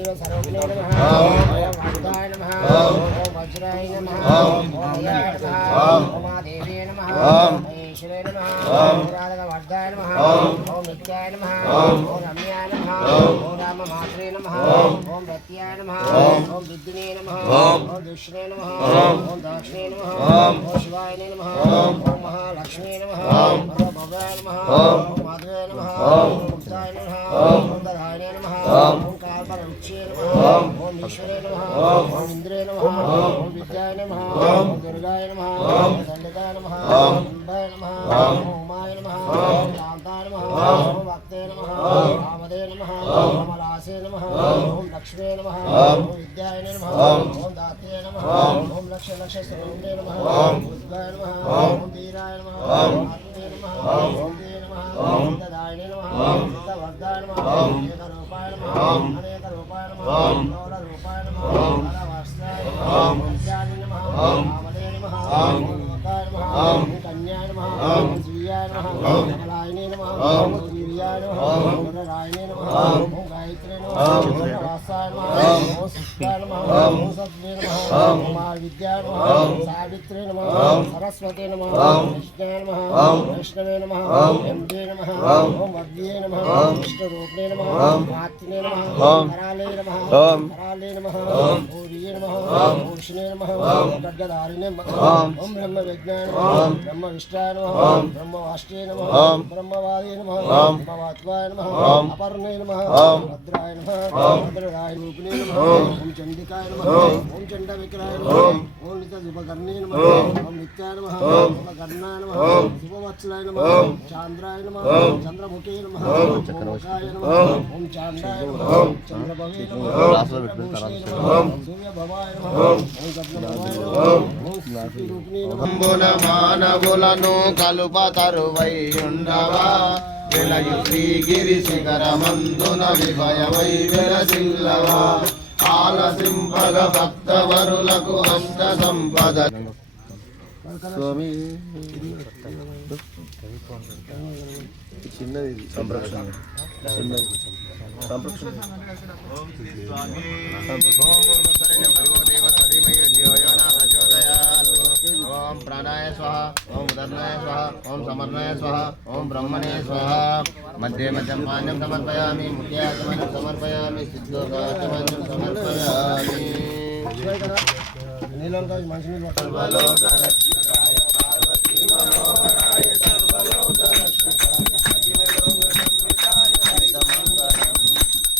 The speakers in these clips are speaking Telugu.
सर्वज्ञाय नमः ओम वासुदेवाय नमः ओम वज्राय नमः ओम अयाय नमः ओम महादेवे नमः ओम ईश्वराय नमः ओम राधकवर्धाय नमः ओम नित्याय नमः ओम रम्याय नमः ओम राममात्रे नमः ओम रत्याय नमः ओम विद्युने नमः ओम दुष्णे नमः ओम दाक्षिणे नमः ओम शिवाय नमः ओम महालक्ष्मी नमः ओम भवाय नमः ओम माधवाय नमः ओम मुक्ताय नमः ओम दधाय नमः ओम कालपरुक्षे नमः ओम ईश्वरे नमः ओम इंद्रे नमः ओम विद्याय नमः ओम दुर्गाय नमः ओम दंडकाय नमः ओम अंबाय नमः ओम उमाय नमः ओम शांताय नमः ओम भक्ते नमः ओम रामदे नमः ओम कमलासे नमः ओम लक्ष्मे नमः ओम विद्याय नमः ओम दाते नमः ओम लक्ष स्वरूपे नमः ओम बुद्धाय नमः ओम वीराय नमः ओम आत्मे नमः ओम दे नमः ओम ददाय नमः ओम तवर्धाय नमः ओम एकरूपाय नमः ओम अनेक रूपाय नमः ओम नौल रूपाय नमः ओम अनवास्याय नमः ओम ज्ञानि नमः ओम आमले नमः ओम लोकाय नमः ओम कन्याय नमः ओम श्रीयाय नमः ओम कमलायने नमः ओम वीर्याय नमः ओम रायने नमः ओम गायत्रे नमः ओम वासाय नमः ओम सुष्टाय नमः ओम सद्मे नमः ओम विद्याय नमः ओम सावित्रे नमः ओम सरस्वती नमः ओम कृष्णाय नमः ओम वैष्णवे नमः ओम एम्बे नमः ओम वर्गीये नमः ओम विष्णुरूपिणे नमः ओम मातृने नमः ओम कराले नमः ओम कराले नमः ओम भूरिये नमः ओम भूषणे नमः ओम खड्गधारिणे नमः ओम ब्रह्म विज्ञाय नमः ओम ब्रह्म विष्टाय नमः ओम ब्रह्मवाष्टे नमः ओम ब्रह्मवादे नमः ओम ब्रह्मवात्वाय नमः ओम अपर्णे नमः ओम भद्राय नमः ओम भद्रराय रूपिणे नमः ओम चंडिकाय नमः ओम चंडविक्राय नमः ओम नित्यशुभकर्णे नमः ओम नित्याय नमः ओम शुभकर्णाय नमः ओम शुभवत्सलाय नमः ओम चांद्राय नमः ओम चंद्रमुखे नमः ओम चक्रवकाय नमः ओम चांडाय नमः ओम चंद्रभवे नमः ओम सूर्यभवाय नमः ओम गब्लभवाय नमः ओम रूपिणे नमः అంబున మానవులను కలుపతరువై ఉండవా వెలయు శ్రీగిరి శిఖరమందున విభయమై వెలసిల్లవా ఆలసింపగ భక్తవరులకు అష్ట సంపద స్వామి చిన్నది సంరక్షణ ओम प्राणाय स्वाहा ओम उदरनाय स्वाहा ओम समर्नाय स्वाहा ओम ब्रह्मणे स्वाहा मध्ये मध्यम पाण्यं समर्पयामि मुख्याचमनं समर्पयामि सिद्धोकाचमनं समर्पयामि नीलंकाय मंचनील सर्वलोक रक्षकाय पार्वती मनोहराय सर्वलोक रक्षकाय अखिल लोक संविताय हरितमंगलम्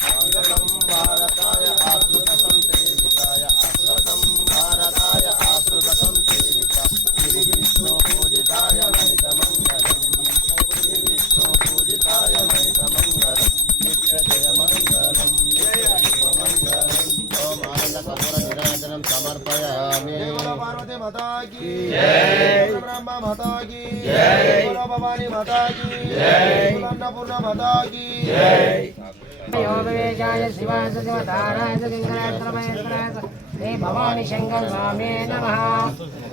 मंगलम भारताय आश्रित संसेविताय आश्रितं भारताय आश्रित संसेविताय विष्णु पूजिताय महितमंगलम् विष्णु पूजिताय महितमंगलम् नित्य जय मंगलम् नित्य मंगलम् ओम आनंद कपूर निराजनं समर्पयामि पार्वती माता की जय ब्रह्मा माता की जय भवानी माता की जय अन्नपूर्णा माता की जय योगेशाय शिवाय सदाराय गंगाधरमहेश्वराय हे भवानी शंकर स्वामी नमः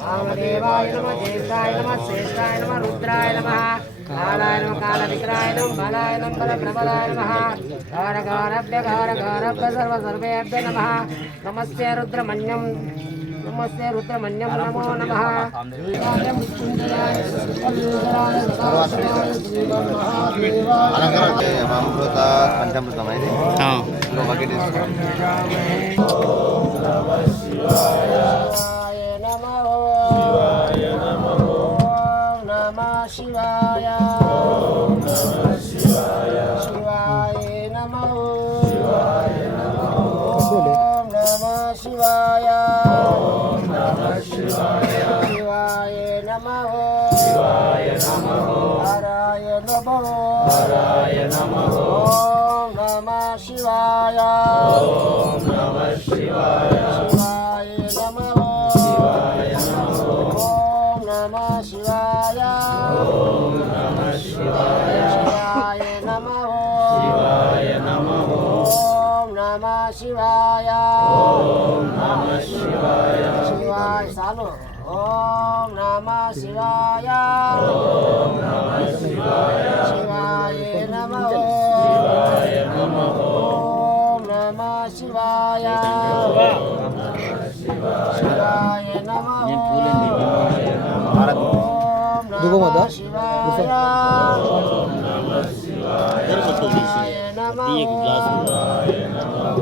वामदेवाय नमः ज्येष्ठाय नमः श्रेष्ठाय नमः रुद्राय नमः कालाय नमः कालविक्राय नमः बलाय नमः बलप्रबलाय नमः घारघारभ्य सर्वेभ्यो नमः नमस्ते रुद्रमन्यं नमो नमः అమృత పంచామృతం అయితే బకెట్ శివాయ శివాయ నమః శివాయ శివాయ నమః హరాయ నమః ఓం నమః శివాయ శివాయ నమః ఓం నమః శివాయ శివాయ నమః ఓం నమః శివాయ శివాయ సాను ఓం నమః శివాయ శివాయ నమః ఓం నమః నమః శివాయ శివాయ నమః ఓం నమః శివాయ శివాయ నమః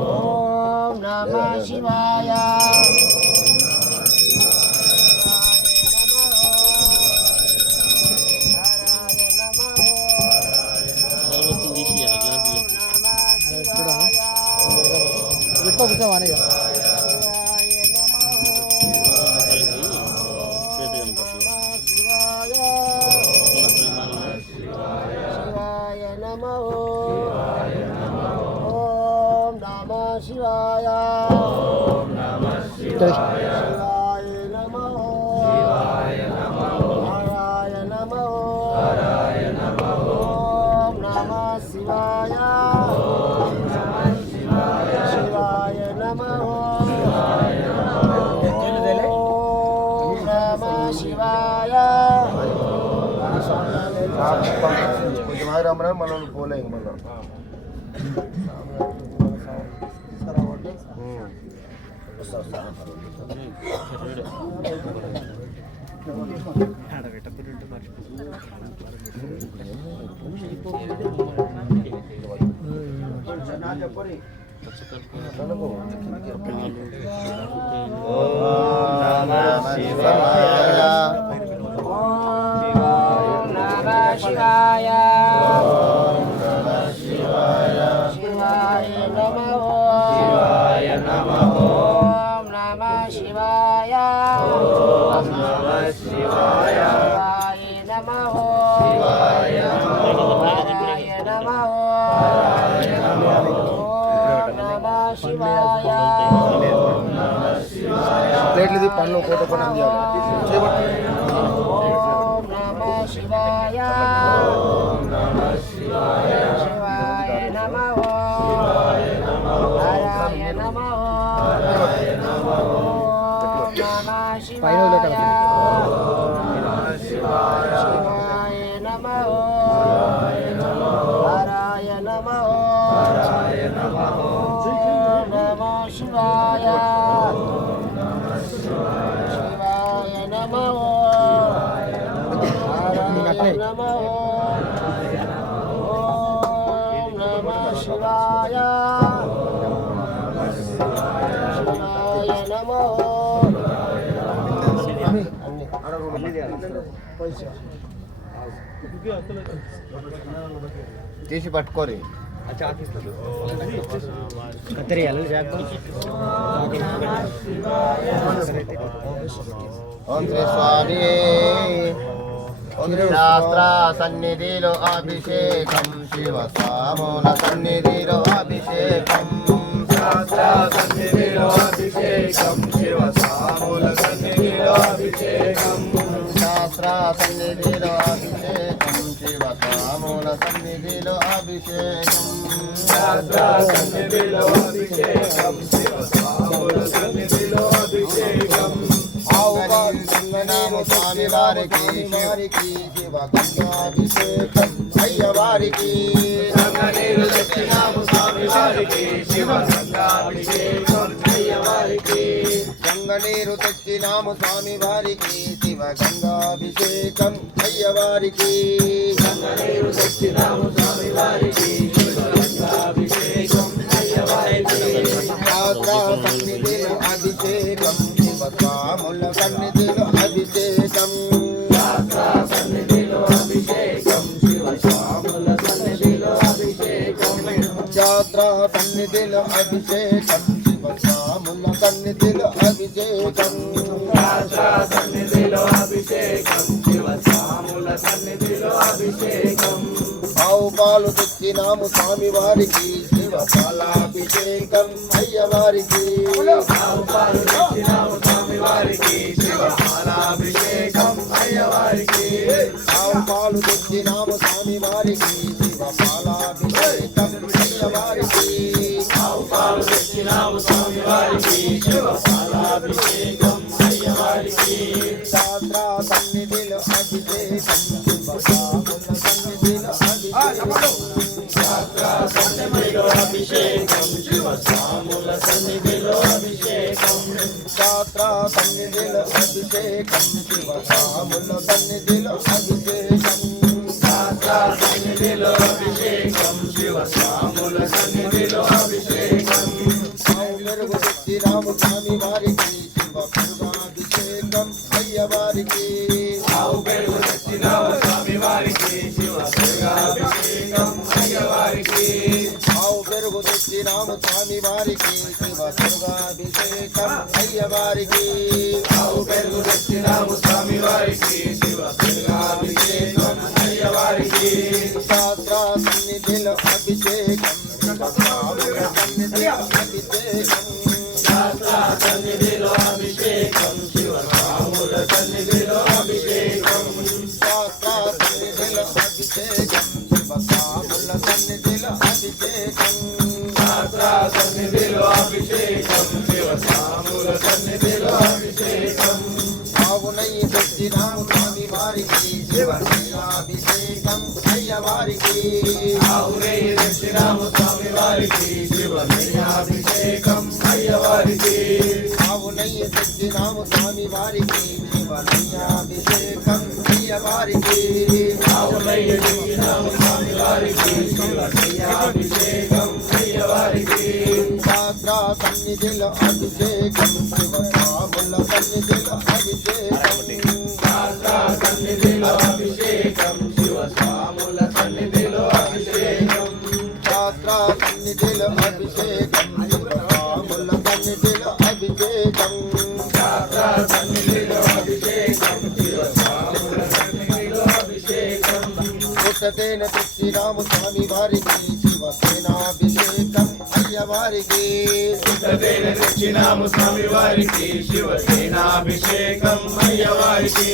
ఓం నమః శివాయ శివాయ శివాయ నమః శివాయ నమః హరాయ నమః ఓం నమః శివాయ శివాయ నమః ఓం నమః శివాయ కొంచెం ఆగిరామరా మనం పోలే మళ్ళీ శివాయ శివాయ నమః శివాయ నమః ఓం నమః శివాయ శివాయ నమః శివాయ హరాయ నమః ఓం నమః శివాయ ప్లేట్లది పనులు కోట పని ఓం నమః శివాయ శివాయ నమః హరాయ నమః ఓం నమః శివాయ శివాయ నమః హరాయ నమః ఓం నమః శివాయ శివాయ నమః హరాయ నమః ఓం నమః శివాయ శివాయ నమః తీసి పట్టుకోరి ఓం శ్రీ స్వామి శాస్త్ర సన్నిధిలో అభిషేకం శివ సామూల సన్నిధిలో అభిషేకం శాస్త్ర సన్నిధిలో అభిషేకం శివ సామూల సన్నిధిలో అభిషేకం శాస్త్ర సన్నిధిలో అభిషేకం శివ సామూల సన్నిధిలో అభిషేకం శాస్త్ర సన్నిధిలో అభిషేకం శివ సామూల సన్నిధిలో అభిషేకం గంగనామ స్వామి వారికి శివ గంగాభిషేకం అయ్య వారికి గంగనీరు దక్షిణామ స్వామి వారికి శివ గంగాభిషేకం అయ్య వారికి గంగనీరు దక్షిణామ స్వామి వారికి శివ గంగాభిషేకం అయ్య వారికి గంగనీరు దక్షిణామ స్వామి వారికి శివ గంగాభిషేకం అయ్య వారికి సన్నిధిలో అభిషేకం స్వాముల సన్నిధిలో అభిషేకం సన్నిధిలో అభిషేకం శివ స్వాముల సన్నిధిలో అభిషేకం యాత్రా సన్నిధిలో అభిషేకం శివ స్వాముల సన్నిధిలో అభిషేకం యాత్రా సన్నిధిలో అభిషేకం శివ స్వాముల సన్నిధిలో అభిషేకం ఆవు పాలు తెచ్చినాము స్వామి వారికి శివ పాలాభిషేకం అయ్య వారికి ఆవు పాలు తెచ్చినాము స్వామి వారికి శివ పాలాభిషేకం అయ్య వారికి ఆవు పాలు తెచ్చినాము స్వామి వారికి శివ పాలాభిషేకం అయ్య వారికి ఆవు పాలు తెచ్చినాము స్వామి వారికి శివ పాలాభిషేకం అయ్య వారికి శాస్త్ర సన్నిధిలో అభిషేకం శివ సన్నిధిలో అభిషేకం అభిషేకం శివ స్వాముల సన్నిధిలో అభిషేకం శాస్త్ర సన్నిధిలో అభిషేకం శివ స్వాముల సన్నిధిలో అభిషేకం శాస్త్ర సన్నిధిలో అభిషేకం శివ స్వాముల సన్నిధిలో అభిషేకం మెరుగు రాము స్వామి వారికి శివ పూర్వాభిషేకం అయ్యవారికి ఆవు పెరుగు తెచ్చినాము స్వామి వారికి శివ పూర్వాభిషేకం అయ్యవారికి ఆవు పెరుగు తెచ్చినాము స్వామి వారికి శివ పూర్వాభిషేకం అయ్యవారికి ఆవు పెరుగు తెచ్చినాము స్వామి వారికి శివ పూర్వాభిషేకం అయ్యవారికి శాస్త్ర సన్నిధిలో అభిషేకం సన్నిధిలో అభిషేకం శివ స్వాముల సన్నిధిలో అభిషేకం శాస్త్ర సన్నిధిలో అభిషేకం శివ స్వాముల సన్నిధిలో అభిషేకం శాస్త్ర సన్నిధిలో అభిషేకం శివ స్వాముల సన్నిధిలో అభిషేకం ఆవునై తెచ్చినాము స్వామి వారికి శివ అభిషేకం అయ్యవారికి ఆవునై తెచ్చినాము స్వామి వారికి శివ అభిషేకం అయ్యవారికి ఆవునై తెచ్చినాము స్వామి వారికి శివ అభిషేకం అయ్యవారికి ఆవునై తెచ్చినాము స్వామి వారికి శివ అభిషేకం అయ్యవారికి శాస్త్ర సన్నిధిలో అభిషేకం శివ స్వాముల సన్నిధిలో అభిషేకం శాస్త్ర సన్నిధిలో అభిషేకం శివ స్వాముల సన్నిధిలో అభిషేకం శాస్త్ర సన్నిధిలో అభిషేకం శివ స్వాముల సన్నిధిలో అభిషేకం శాస్త్ర సన్నిధిలో అభిషేకం శివ స్వాముల సన్నిధిలో అభిషేకం పుట్టతేన తెచ్చినాము స్వామి వారికి శివ సేనాభిషేకం అయ్యవారికి పుట్టతేన తెచ్చినాము స్వామి వారికి శివ సేనాభిషేకం అయ్యవారికి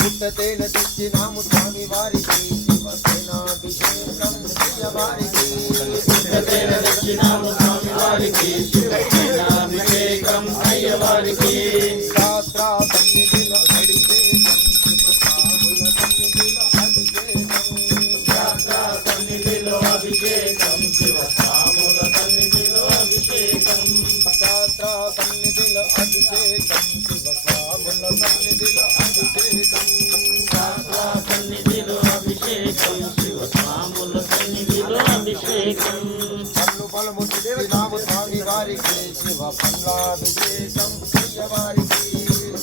పుట్టతేన తెచ్చినాము స్వామి వారికి శివ సేనాభిషేకం అయ్యవారికి పుట్టతేన తెచ్చినాము స్వామి వారికి శివ సేనాభిషేకం అయ్యవారికి శాస్త్ర సన్నిధిలో అభిషేకం శివ స్వాముల సన్నిధిలో అభిషేకం శాస్త్ర సన్నిధిలో అభిషేకం శివ స్వాముల సన్నిధిలో అభిషేకం శాస్త్ర సన్నిధిలో అభిషేకం శివ స్వాముల సన్నిధిలో అభిషేకం శాస్త్ర సన్నిధిలో అభిషేకం శివ స్వాముల సన్నిధిలో అభిషేకం పన్ను బలము తెచ్చినాము స్వామి వారికి శివ పల్లాభిషేకం అయ్యవారికి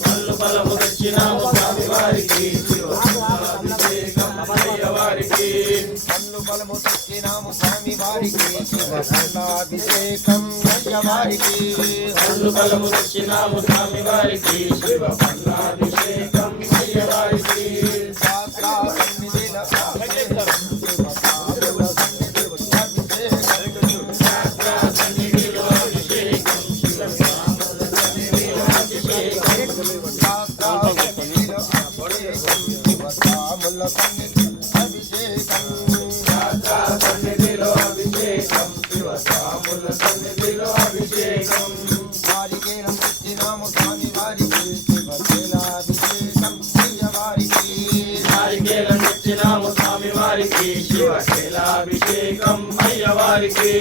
పన్ను బలము తెచ్చినాము స్వామి వారికి శివ పల్లాభిషేకం అయ్యవారికి పన్ను బలము తెచ్చినాము స్వామి వారికి శివ పల్లాభిషేకం అయ్యవారికి పన్ను బలము తెచ్చినాము స్వామి వారికి శివ పల్లాభిషేకం అయ్యవారికి శాస్త్ర సన్నిధిలో అభిషేకం శివ స్వాముల సన్నిధిలో అభిషేకం శాస్త్ర సన్నిధిలో అభిషేకం శివ స్వాముల సన్నిధిలో అభిషేకం శాస్త్ర సన్నిధిలో అభిషేకం శివ స్వాముల సన్నిధిలో అభిషేకం శాస్త్ర సన్నిధిలో అభిషేకం శివ స్వాముల సన్నిధిలో అభిషేకం వారికేనం తెచ్చినాము స్వామి వారికి శివ శైలాభిషేకం అయ్యవారికి వారికేనం తెచ్చినాము స్వామి వారికి శివ శైలాభిషేకం అయ్యవారికి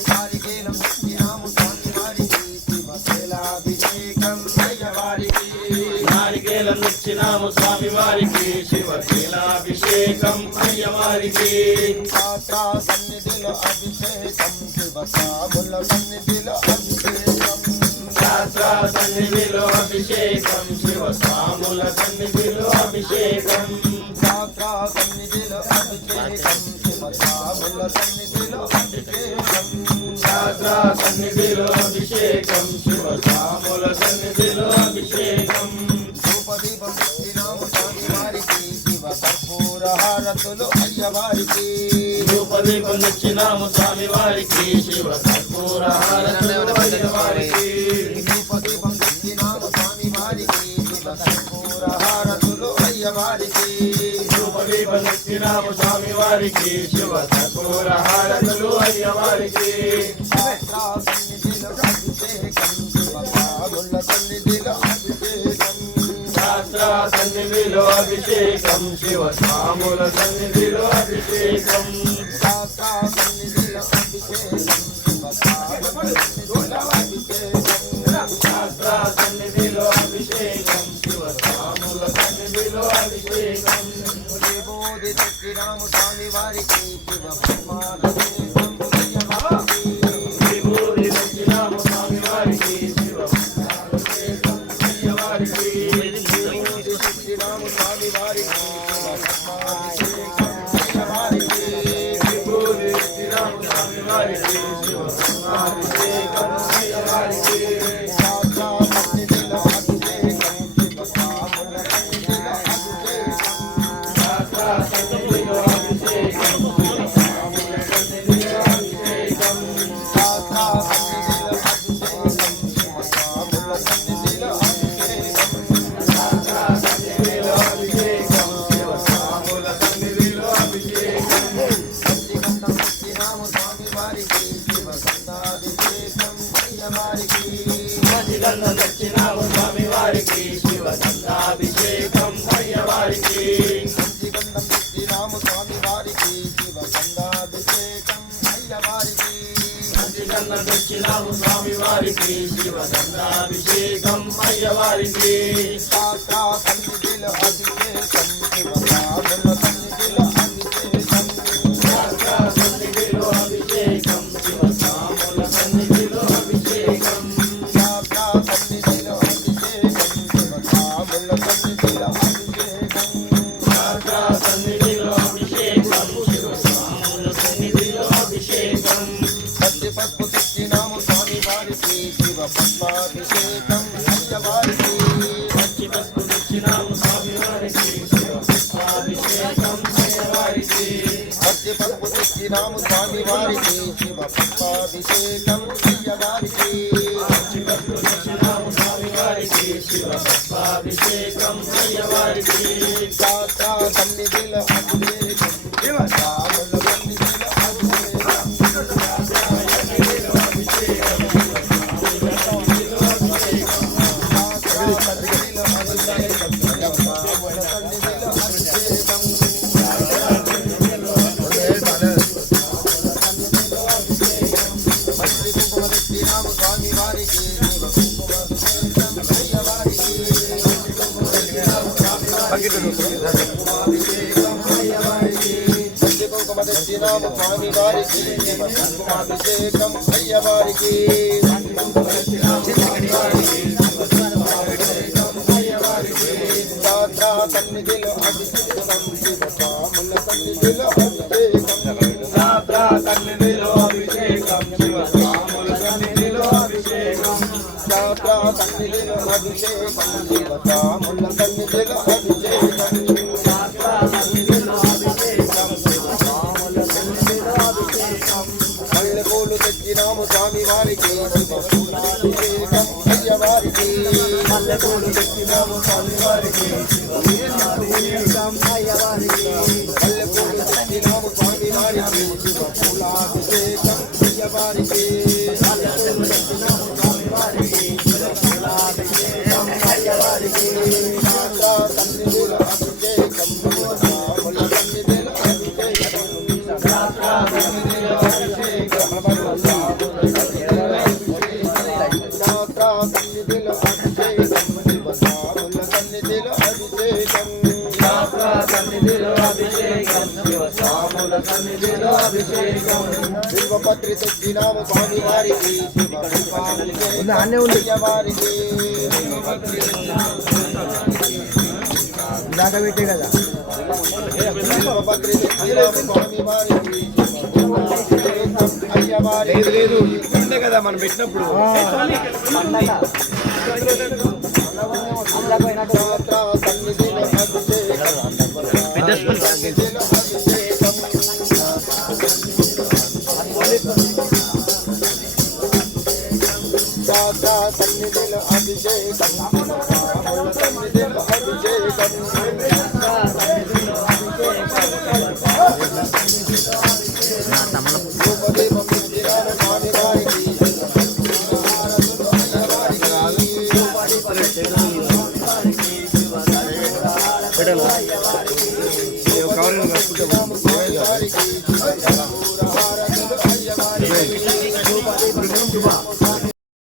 వారికేనం తెచ్చినాము స్వామి వారికి శివ శైలాభిషేకం అయ్యవారికి వారికేనం తెచ్చినాము స్వామి వారికి శివ శైలాభిషేకం అయ్యవారికి శాస్త్ర సన్నిధిలో అభిషేకం శివ స్వాముల సన్నిధిలో అభిషేకం శాస్త్ర సన్నిధిలో అభిషేకం శివ స్వాముల సన్నిధిలో అభిషేకం శాస్త్ర సన్నిధిలో అభిషేకం శివ స్వాముల సన్నిధిలో అభిషేకం శాస్త్ర సన్నిధిలో అభిషేకం శివ స్వాముల సన్నిధిలో అభిషేకం ధూపదీపం తెచ్చినాము స్వామి వారికి శివ కర్పూర హారతులు అయ్యవారికి ధూపదీపం తెచ్చినాము స్వామి వారికి శివ కర్పూర హారతులు అయ్యవారికి ధూపదీపం తెచ్చినాము స్వామి వారికి శివ కర్పూర హారతులు అయ్యవారికి ధూపదీపం తెచ్చినాము స్వామి వారికి శివ కర్పూర హారతులు అయ్యవారికి శాస్త్ర సన్నిధిలో అభిషేకం శివ స్వాముల సన్నిధిలో అభిషేకం శాస్త్ర సన్నిధిలో అభిషేకం శివ స్వాముల సన్నిధిలో అభిషేకం శాస్త్ర సన్నిధిలో వారికి మంచిగంధం తెచ్చినాము స్వామి వారికి శివగంధాభిషేకం అయ్యవారికి మంచిగంధం తెచ్చినాము స్వామి వారికి శివగంధాభిషేకం అయ్యవారికి మంచిగంధం తెచ్చినాము స్వామి వారికి శివగంధాభిషేకం అయ్యవారికి శాస్త్ర సన్నిధిలో అభిషేకం శివరాముల సన్నిధిలో అభిషేకం సన్నిధిలో అభిషేకం శివస్వాముల సన్నిధిలో అభిషేకం శాస్త్ర సన్నిధిలో అభిషేకం శివరాముల సన్నిధిలో అభిషేకం సన్నిధిలో అభిషేకం శివస్వాముల సన్నిధిలో అభిషేకం పచ్చి పసుపు తెచ్చినాము స్వామి వారికి శివ పద్మాభిషేకం అయ్యవారికి మంచి పసుపు తెచ్చినాము స్వామి వారికి శివపుష్పాభిషేకం అయ్యవారికి పచ్చి పసుపు తెచ్చినాము స్వామి వారికి శివ పద్మాభిషేకం అయ్యవారికి మంచి పసుపు తెచ్చినాము స్వామి వారికి శివపుష్పాభిషేకం అయ్యవారికి శాస్త్ర సన్నిధిలో అభిషేకం శివరాముల సన్నిధిలో అభిషేకం స్వామి వారికి కుంకుమ తెచ్చినాము స్వామి వారికి కుంకుమాభిషేకం అయ్యవారికి శాస్త్ర సన్నిధిలో అభిషేకం శివస్వాముల సన్నిధిలో అభిషేకం శాస్త్ర సన్నిధిలో అభిషేకం శివస్వాముల సన్నిధిలో అభిషేకం శాస్త్ర సన్నిధిలో అభిషేకం శివస్వాముల సన్నిధిలో అభిషేకం మల్లెపూలు తెచ్చినాము స్వామి వారికి శివపూలాభిషేకం అయ్యవారికి మల్లెపూలు తెచ్చినాము స్వామి వారికి శివపుష్పాభిషేకం అయ్యవారికి మల్లెపూలు తెచ్చినాము స్వామి వారికి శివపూలాభిషేకం అయ్యవారికి మల్లెపూలు తెచ్చినాము స్వామి వారికి శివపుష్పాభిషేకం అయ్యవారికి శాస్త్ర సన్నిధిలో అభిషేకం శివస్వాముల సన్నిధిలో అభిషేకం శాస్త్ర సన్నిధిలో అభిషేకం శాస్త్ర సన్నిధిలో అభిషేకం శివస్వాముల సన్నిధిలో అభిషేకం శాస్త్ర సన్నిధిలో అభిషేకం శివస్వాముల సన్నిధిలో అభిషేకం బిల్వపత్రి తెచ్చినాము స్వామి వారికి శివపూలాభిషేకం అయ్యవారికి బిల్వపత్రి తెచ్చినాము స్వామి వారికి శివపూలాభిషేకం అయ్యవారికి లేదు ఉండే కదా మనం పెట్టినప్పుడు శాస్త్ర సన్నిధిలో అభిషేకం సన్నిధిలో అభిషేకం శాస్త్ర సన్నిధిలో అభిషేకం శివరాముల సన్నిధిలో అభిషేకం రూపదీపం ఇచ్చినాము స్వామి వారికి అయ్యవారికి